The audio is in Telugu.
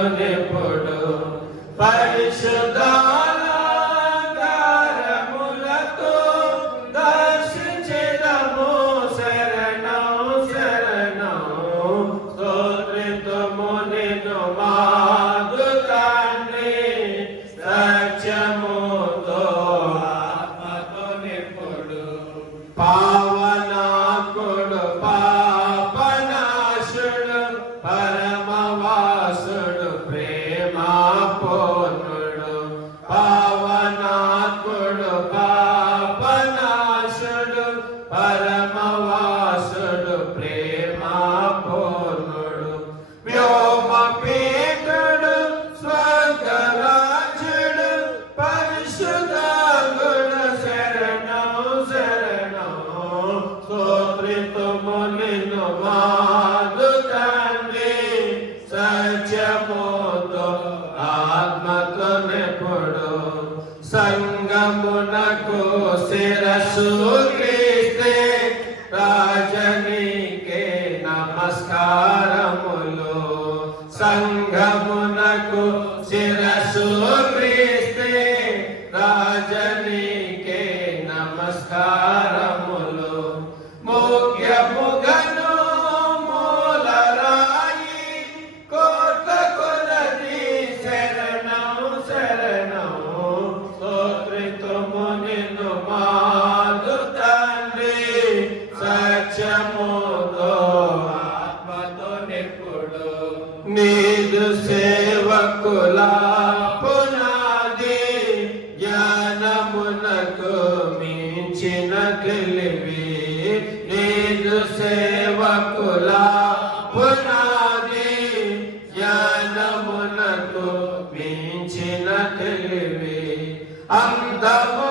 ఆత్మతోనెప్పుడు పరిశుద్ధాలంకారములతో దర్శించెదము. శరణం శరణం స్తోత్రితుము నిన్ను మాదు తండ్రి, సత్యముతో ఆత్మతోనెప్పుడు పావనాత్ముడు పాపనాశుడు పరమవాసుడు ప్రేమాపూర్ణుడు. పావనాత్ముడు పాపనాశుడు పరమవాసుడు ప్రేమాపూర్ణుడు. వ్యోమపీఠుడు స్వర్గరాజుడు పరిశుద్ధాత్ముడు. శరణం శరణం స్తోత్రితుము నిన్ను మాదు తండ్రి, సత్యముతో ఆత్మతోనెప్పుడు సంగమునకు శిరస్సు క్రీస్తే. రాజనీకే నమస్కారములు. సంగమునకు శిరస్సు క్రీస్తే. రాజనీకే నమస్కారములు. ముఖ్యముగను మూలరాయి కోట కొలది. శరణం శరణం స్తోత్రితుము నిన్ను మాదు తండ్రి, సత్యముతో ఆత్మతోనెప్పుడు నీదు సేవకుల పునాది. జ్ఞానమునకు మించిన తెలివి నీదు సేవకుల పునాది. జ్ఞానమునకు మించిన తెలివి అందము